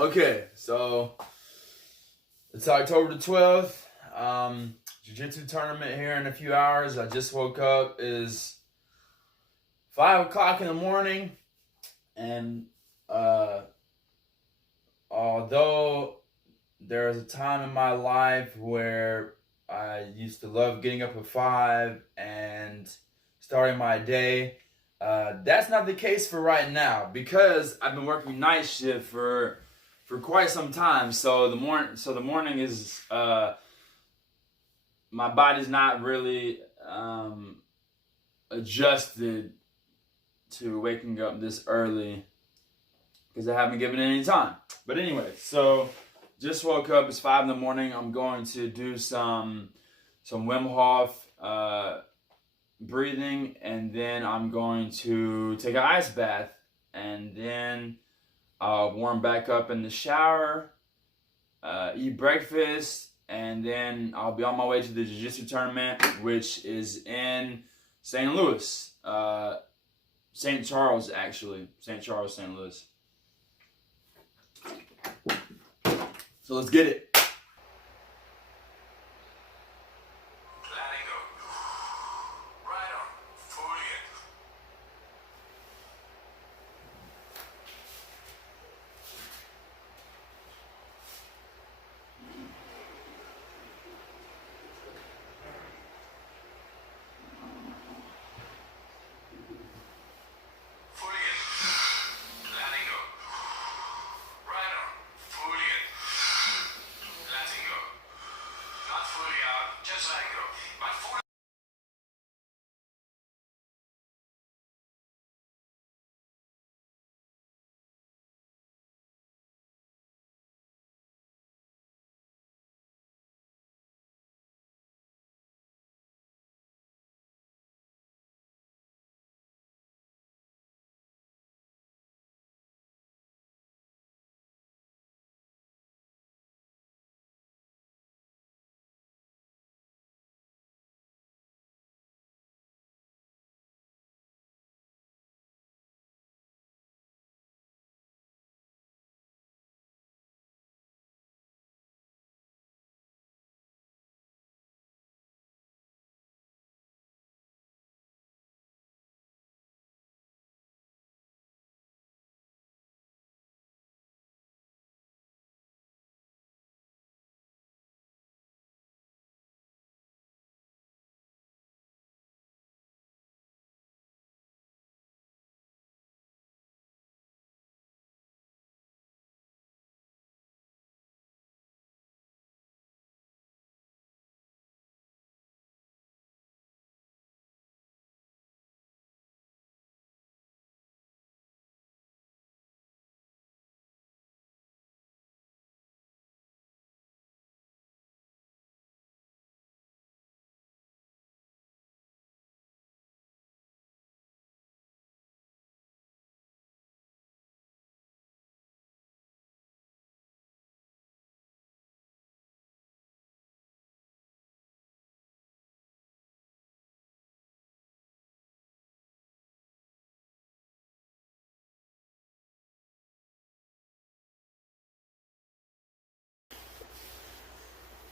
Okay, so it's October the 12th. Jiu-Jitsu tournament here in a few hours. I just woke up. It is 5 o'clock in the morning. And although there was a time in my life where I used to love getting up at 5 and starting my day, that's not the case for right now because I've been working night shift for quite some time. So the morning is my body's not really adjusted to waking up this early because I haven't given it any time. But anyway, so just woke up. It's 5 in the morning. I'm going to do some Wim Hof breathing, and then I'm going to take an ice bath, and then I'll warm back up in the shower, eat breakfast, and then I'll be on my way to the Jiu-Jitsu tournament, which is in St. Louis. St. Charles, actually. St. Charles, St. Louis. So let's get it.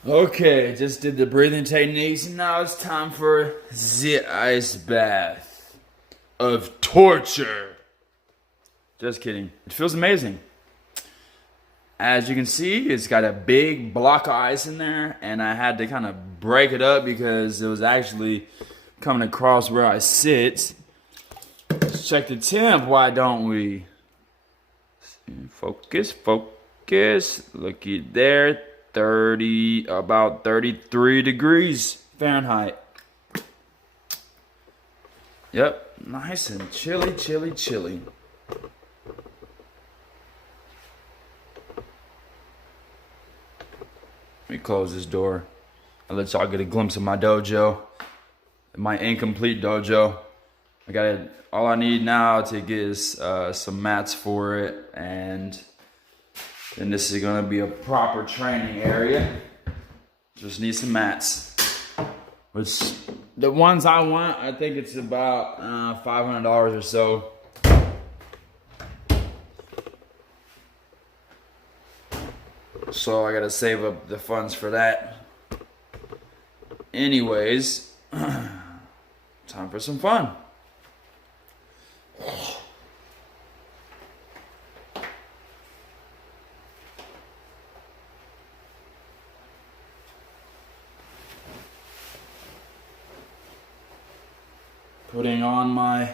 Okay, just did the breathing techniques, and now it's time for the ice bath of torture. Just kidding. It feels amazing. As you can see, it's got a big block of ice in there, and I had to kind of break it up because it was actually coming across where I sit. Let's check the temp, why don't we? Focus, focus. Looky there. About 33 degrees Fahrenheit. Yep, nice and chilly, chilly, chilly. Let me close this door. I'll let y'all get a glimpse of my dojo. My incomplete dojo. All I need now to get is some mats for it, and then this is gonna be a proper training area. Just need some mats. Which the ones I want, I think it's about $500 or so. So I gotta save up the funds for that. Anyways, time for some fun. Putting on my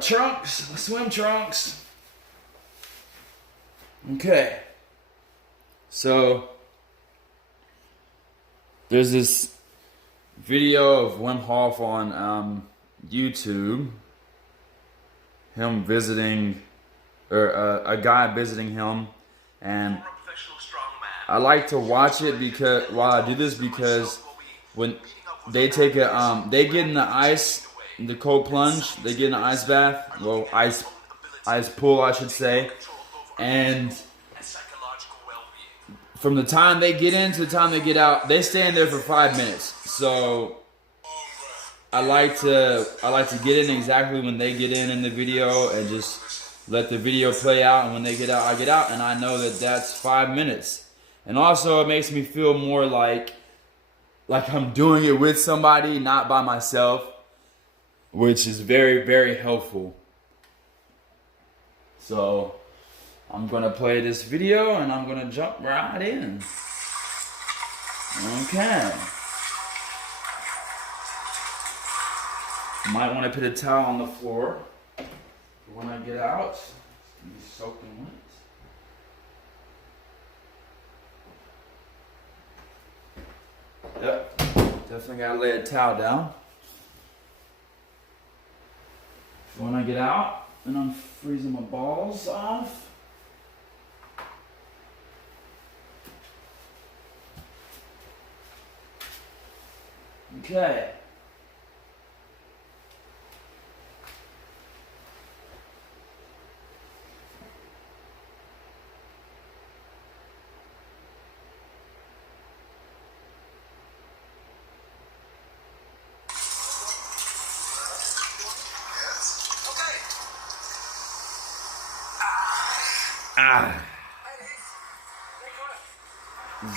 trunks, my swim trunks. Okay. So there's this video of Wim Hof on YouTube. Him visiting, or a guy visiting him, and I like to watch it because I do this because when they take they get in the ice, the cold plunge, they get in the ice bath, well, ice pool, I should say, and from the time they get in to the time they get out, they stay in there for 5 minutes. So I like to get in exactly when they get in the video and just let the video play out, and when they get out, I get out, and I know that that's 5 minutes. And also it makes me feel more like I'm doing it with somebody, not by myself, which is very, very helpful. So I'm gonna play this video and I'm gonna jump right in. Okay. Might want to put a towel on the floor when I get out. It's gonna be soaking wet. Yep, definitely gotta lay a towel down. When I get out and I'm freezing my balls off. Okay.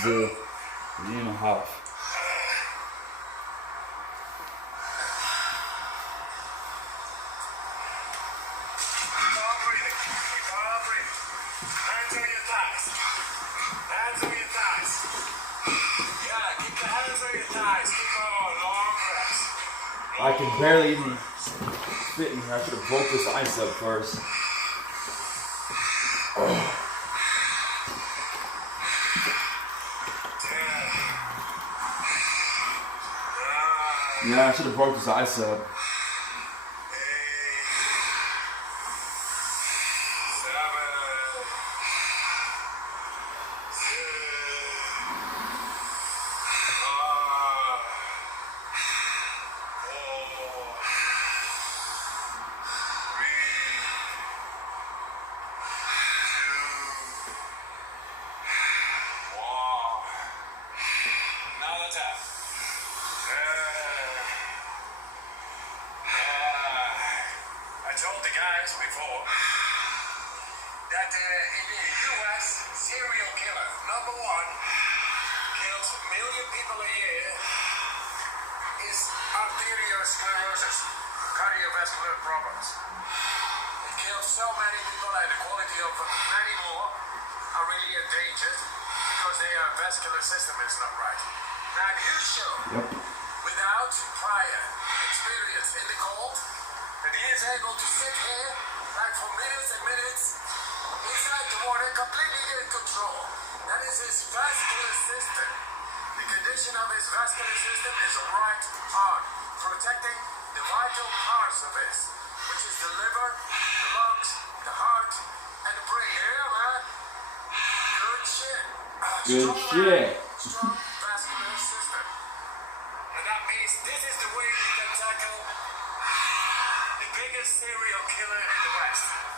The Wim Hof. Hands on your thighs. Hands on your thighs. Yeah, keep the hands on your thighs. Keep going. Long rest. I can barely even fit in here. I should have broke this ice up first. Oh. Yeah, I should have broke this ice up.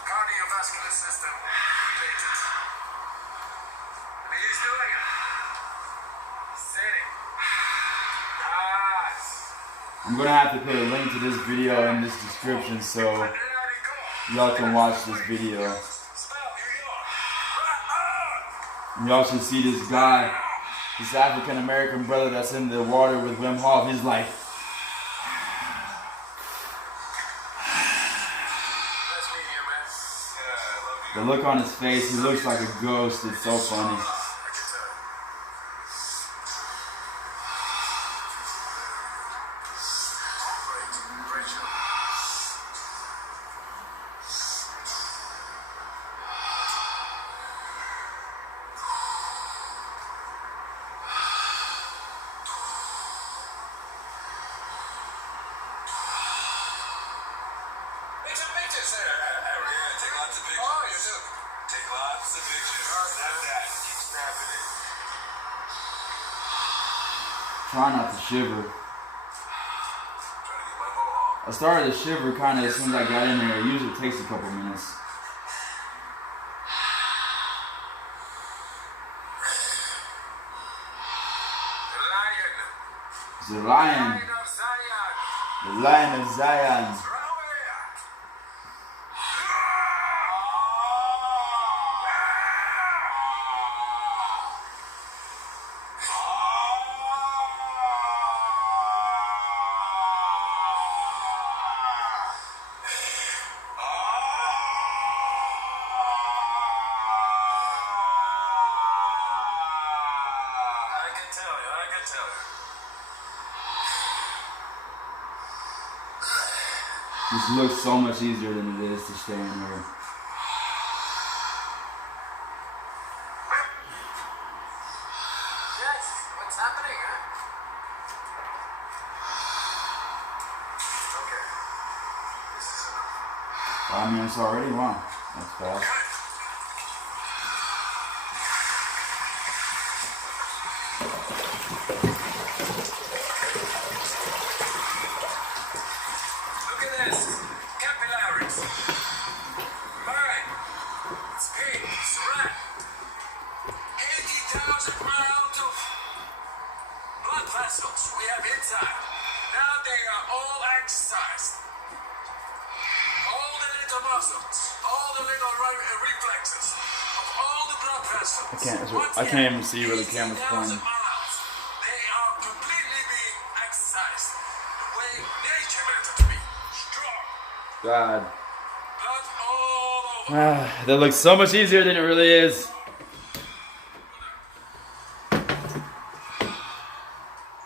cardiovascular system related. And he's doing it. Sitting. Nice. I'm gonna have to put a link to this video in this description so y'all can watch this video. Stop, New York. You also see this guy, this African American brother that's in the water with Wim Hof. He's like, the look on his face, he looks like a ghost. It's so funny. Try not to shiver. I started to shiver kind of as soon as I got in there. It usually takes a couple minutes. The lion. The Lion of Zion. This looks so much easier than it is to stay in here. Yes, what's happening, huh? Okay. This is enough. 5 minutes already? Wow, that's fast. We have inside. Now they are all exercised. All the little muscles, all the little reflexes of all the blood vessels. I can't even see where the camera's pointing. They are completely being exercised the way nature meant it to be. Strong. God. Blood all over. That looks so much easier than it really is.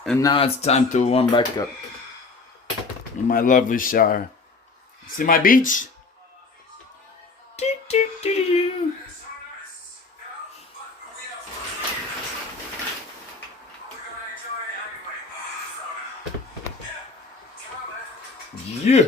And now it's time to warm back up in my lovely shower. See my beach? Do, do, do. Yeah.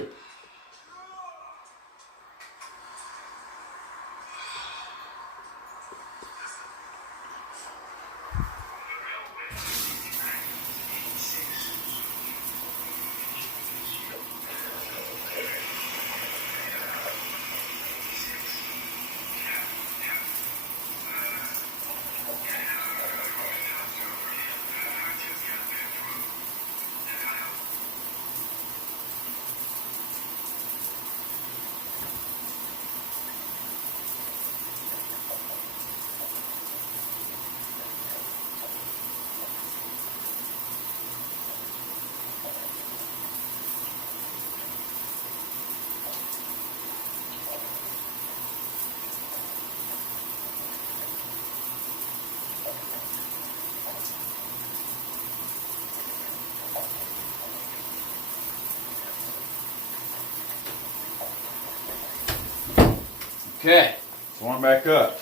Okay, let's warm back up.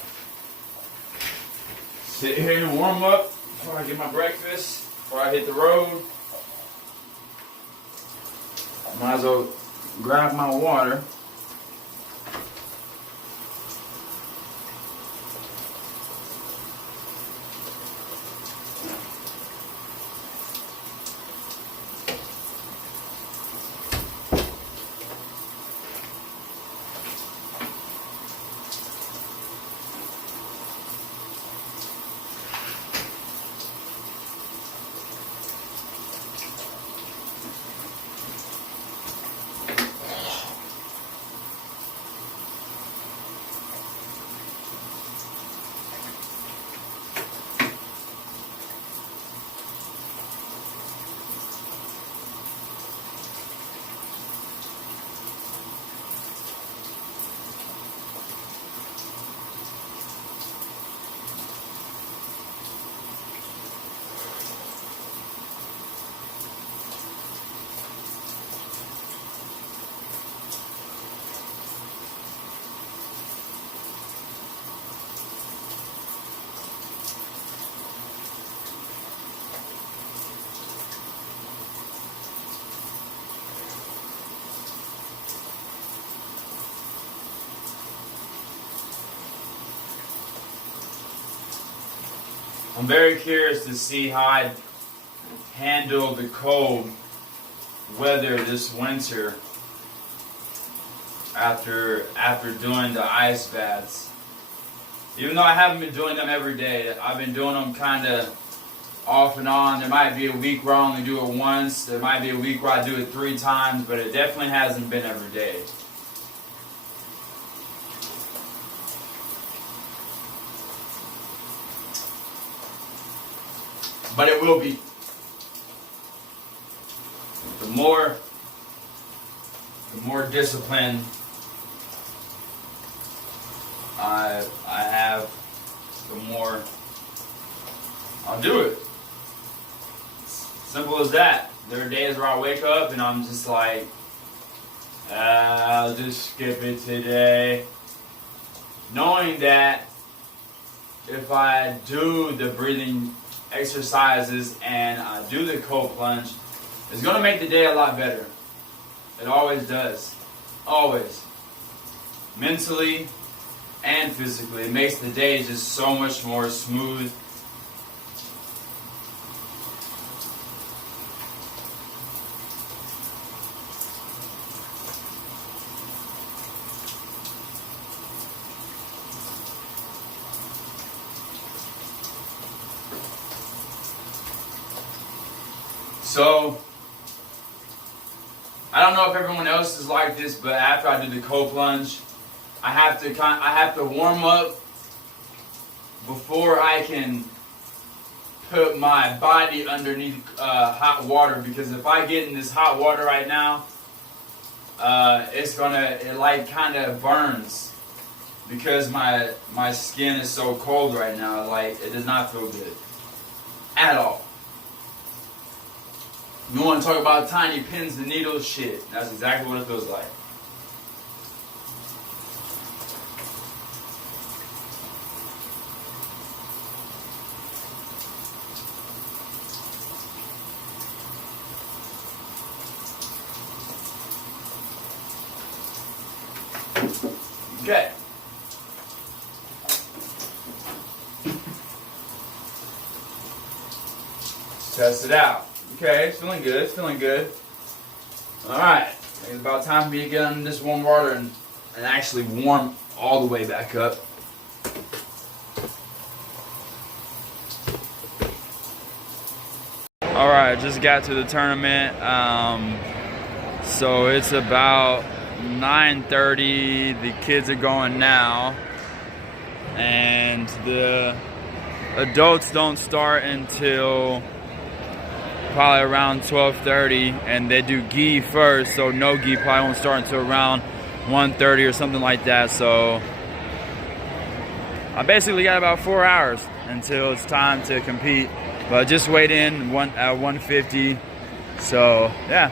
Sit here and warm up before I get my breakfast, before I hit the road. Might as well grab my water. I'm very curious to see how I handle the cold weather this winter after doing the ice baths. Even though I haven't been doing them every day, I've been doing them kind of off and on. There might be a week where I only do it once. There might be a week where I do it 3 times, but it definitely hasn't been every day. But it will be. The more discipline I have, the more I'll do it. Simple as that. There are days where I wake up and I'm just like, I'll just skip it today. Knowing that if I do the breathing exercises and I do the cold plunge, it's going to make the day a lot better. It always does. Always. Mentally and physically. It makes the day just so much more smooth. So, I don't know if everyone else is like this, but after I do the cold plunge, I have to warm up before I can put my body underneath hot water, because if I get in this hot water right now, it like kind of burns, because my skin is so cold right now. Like, it does not feel good at all. You want to talk about tiny pins and needles? Shit, that's exactly what it feels like. Okay. Let's test it out. Okay, it's feeling good, it's feeling good. Alright, it's about time for me to get in this warm water and actually warm all the way back up. Alright, just got to the tournament. So it's about 9:30. The kids are going now. And the adults don't start until probably around 12:30, and they do gi first, so no gi probably won't start until around 1:30 or something like that. So I basically got about 4 hours until it's time to compete, but just weighed in at 150. So yeah,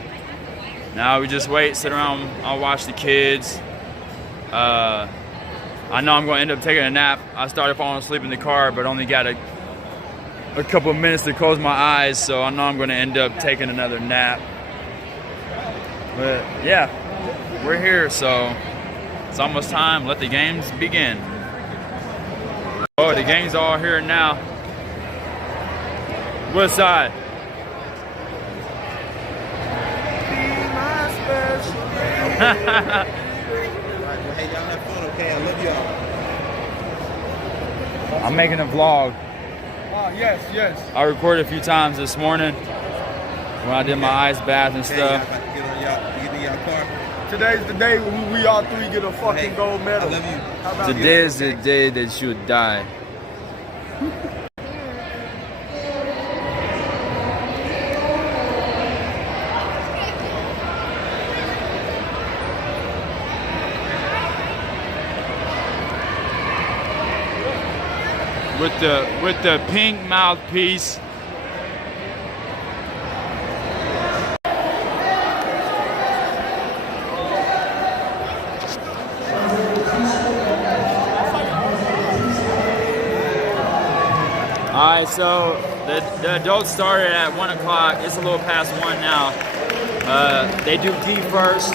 now we just wait, sit around. I'll watch the kids. I know I'm going to end up taking a nap. I started falling asleep in the car, but only got a couple of minutes to close my eyes, so I know I'm going to end up taking another nap. But yeah, we're here, so it's almost time. Let the games begin. Oh, the game's all here now. What side? Be my special hey, y'all have fun, okay? I love y'all. I'm making a vlog. Yes. I recorded a few times this morning when I did my ice bath and stuff. Get in y'all car. Today's the day when we all three get a fucking gold medal. I love you. How about Today is the day that you would die. With the pink mouthpiece. Alright, so the adults started at 1 o'clock. It's a little past 1 now. They do gi first,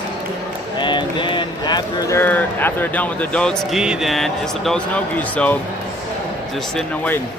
and then after they're done with the adults gi, then it's adults no gi. So just sitting and waiting.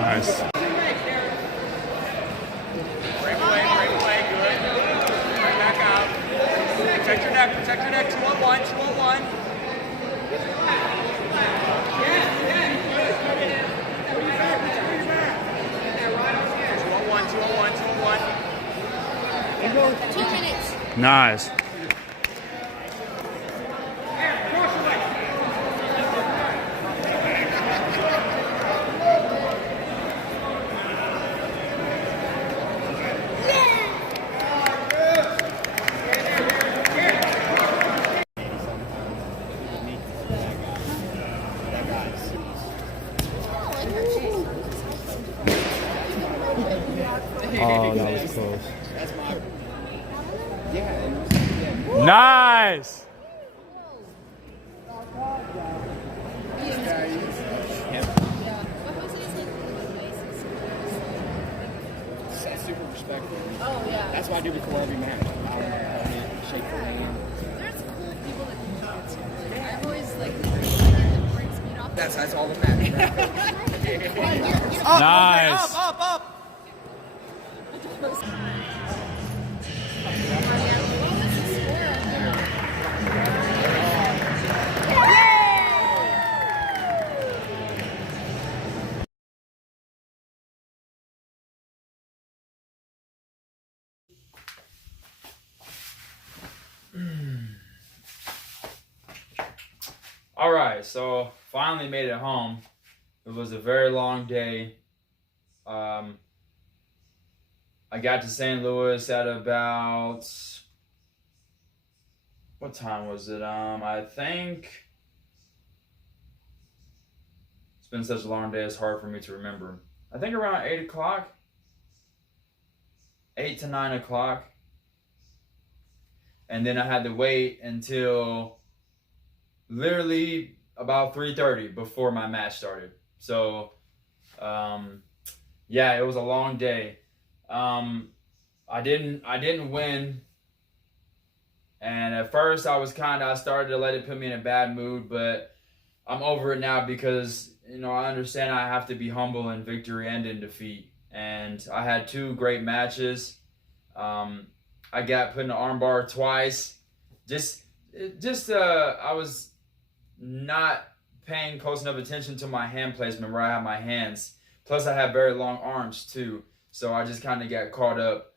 Nice. Protect your neck, 2-on-1, 2-on-1. Nice. Oh, that was close. Nice. That's super respectful. Oh, yeah. That's what I do before every match. I shake their hand. There's cool people that can dance. I've always liked that brings me off. That's all that matters. Nice. Up. All right, so finally made it home. It was a very long day. I got to St. Louis at about, what time was it? I think it's been such a long day, it's hard for me to remember. I think around 8 o'clock, 8 to 9 o'clock. And then I had to wait until literally about 3:30 before my match started. So, yeah, it was a long day. I didn't win, and at first I started to let it put me in a bad mood, but I'm over it now because, I understand I have to be humble in victory and in defeat. And I had 2 great matches. I got put in the armbar twice. I was not paying close enough attention to my hand placement where I have my hands. Plus, I have very long arms too, so I just kind of got caught up.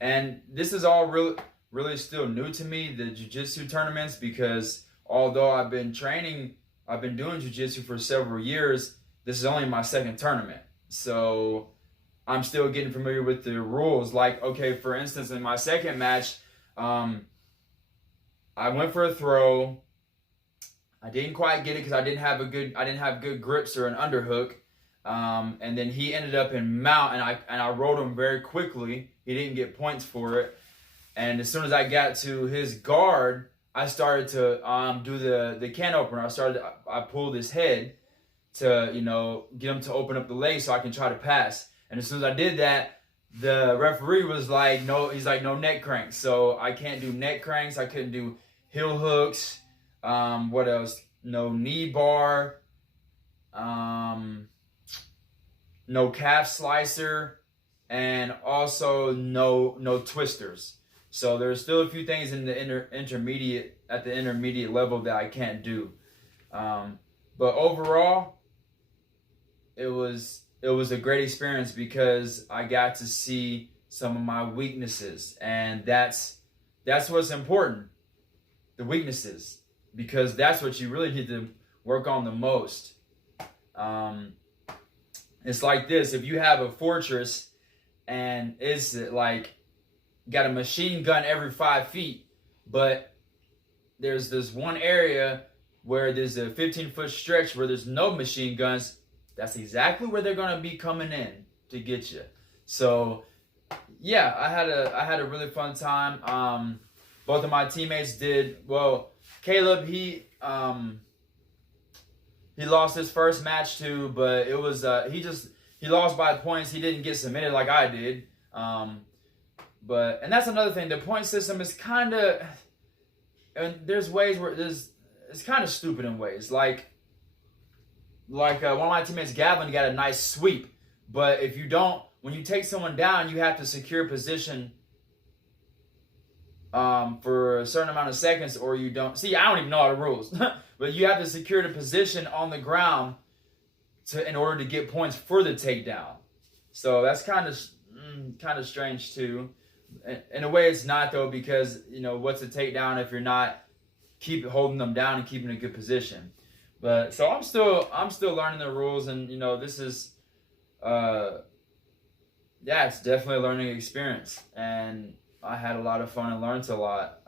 And this is all really still new to me, the jiu-jitsu tournaments, because although I've been doing jiu-jitsu for several years, this is only my 2nd tournament. So I'm still getting familiar with the rules. Like, okay, for instance, in my 2nd match, I went for a throw. I didn't quite get it because I didn't have good grips or an underhook. And then he ended up in mount, and I rolled him very quickly. He didn't get points for it. And as soon as I got to his guard, I started to do the can opener. I pulled his head to get him to open up the leg so I can try to pass. And as soon as I did that, the referee was like, no, he's like, no neck cranks. So I can't do neck cranks. I couldn't do heel hooks. What else? No knee bar. No calf slicer, and also no twisters. So there's still a few things in the intermediate level that I can't do. But overall, it was a great experience because I got to see some of my weaknesses, and that's what's important, the weaknesses, because that's what you really need to work on the most. It's like this: if you have a fortress and it's like got a machine gun every 5 feet, but there's this one area where there's a 15-foot stretch where there's no machine guns, that's exactly where they're gonna be coming in to get you. So yeah, I had a really fun time. Both of my teammates did well. Caleb, he lost his first match too, but it was he lost by points. He didn't get submitted like I did. And that's another thing. The point system is kind of, and there's ways where it's kind of stupid in ways. Like one of my teammates, Gavin, got a nice sweep, but if you don't, when you take someone down, you have to secure position for a certain amount of seconds, or you don't. See, I don't even know all the rules, but you have to secure the position on the ground in order to get points for the takedown. So that's kind of strange too. In a way, it's not though, because what's a takedown if you're not holding them down and keeping a good position. But so I'm still learning the rules, and this is it's definitely a learning experience, and I had a lot of fun and learned a lot.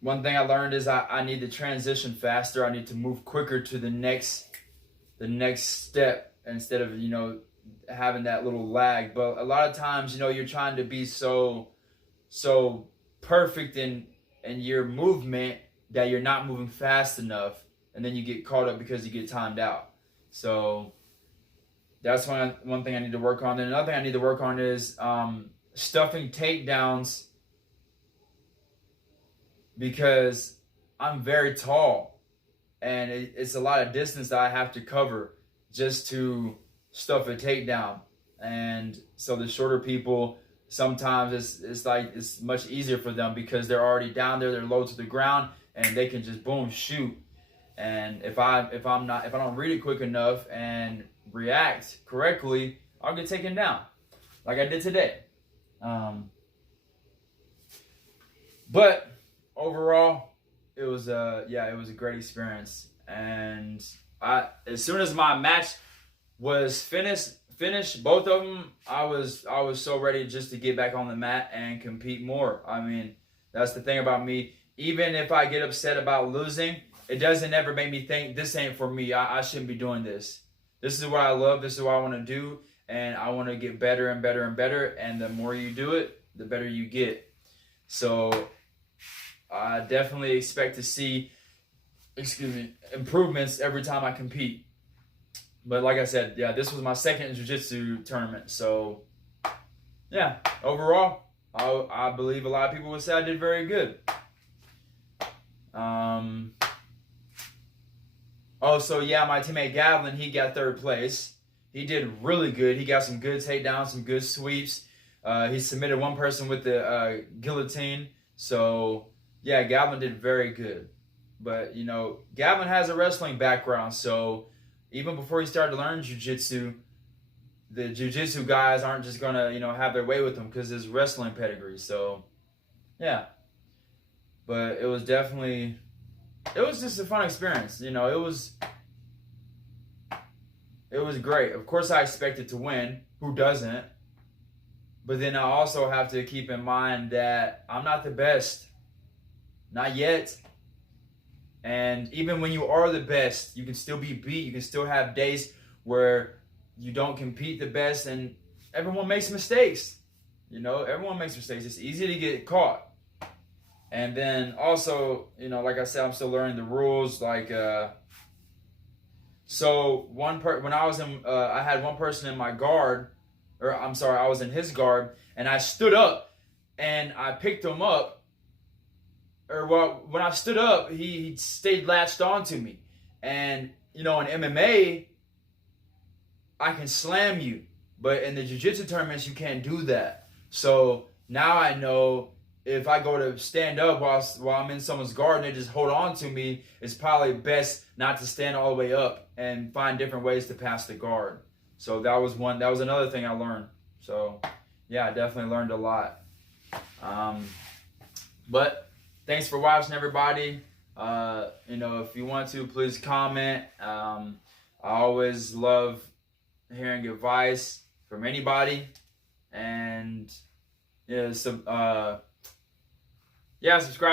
One thing I learned is I need to transition faster. I need to move quicker to the next step instead of having that little lag. But a lot of times you're trying to be so perfect in your movement that you're not moving fast enough, and then you get caught up because you get timed out. So that's one thing I need to work on. And another thing I need to work on is stuffing takedowns, because I'm very tall, and it's a lot of distance that I have to cover just to stuff a takedown. And so the shorter people, sometimes it's much easier for them because they're already down there, they're low to the ground, and they can just boom shoot. And if I don't read it quick enough and react correctly, I'll get taken down like I did today. But overall, it was a great experience. And as soon as my match was finished, both of them, I was so ready just to get back on the mat and compete more. I mean, that's the thing about me. Even if I get upset about losing, it doesn't ever make me think this ain't for me. I shouldn't be doing this. This is what I love. This is what I want to do, and I want to get better and better and better. And the more you do it, the better you get. So I definitely expect to see, improvements every time I compete. But like I said, yeah, this was my second jiu-jitsu tournament. So yeah, overall, I believe a lot of people would say I did very good. Also, yeah, my teammate Gavlin, he got third place. He did really good. He got some good takedowns, some good sweeps. He submitted one person with the guillotine. So yeah, Gavlin did very good. But Gavlin has a wrestling background, so even before he started to learn jiu-jitsu, the jiu-jitsu guys aren't just gonna have their way with him because his wrestling pedigree. So yeah, but it was just a fun experience. It was great. Of course, I expected to win. Who doesn't? But then I also have to keep in mind that I'm not the best. Not yet. And even when you are the best, you can still be beat. You can still have days where you don't compete the best, and everyone makes mistakes. Everyone makes mistakes. It's easy to get caught. And then also, like I said, I'm still learning the rules. Like So when I was in, I had one person in my guard, or I'm sorry, I was in his guard, and I stood up and I picked him up. Or well, when I stood up, he stayed latched onto me. And you know, in MMA, I can slam you, but in the jiu-jitsu tournaments, you can't do that. So now I know if I go to stand up while I'm in someone's guard and they just hold on to me, it's probably best not to stand all the way up and find different ways to pass the guard. So that was another thing I learned. So yeah, I definitely learned a lot. But thanks for watching, everybody. You know, if you want to, please comment. I always love hearing advice from anybody. And yeah, subscribe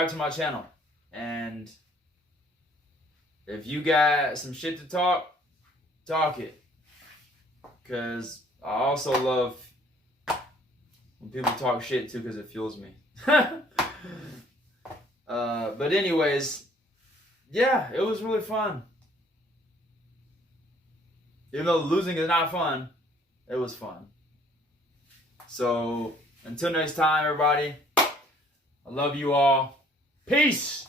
to my channel. And if you got some shit to talk it. Because I also love when people talk shit too, because it fuels me. But anyways, yeah, it was really fun. Even though losing is not fun, it was fun. So until next time, everybody, I love you all. Peace.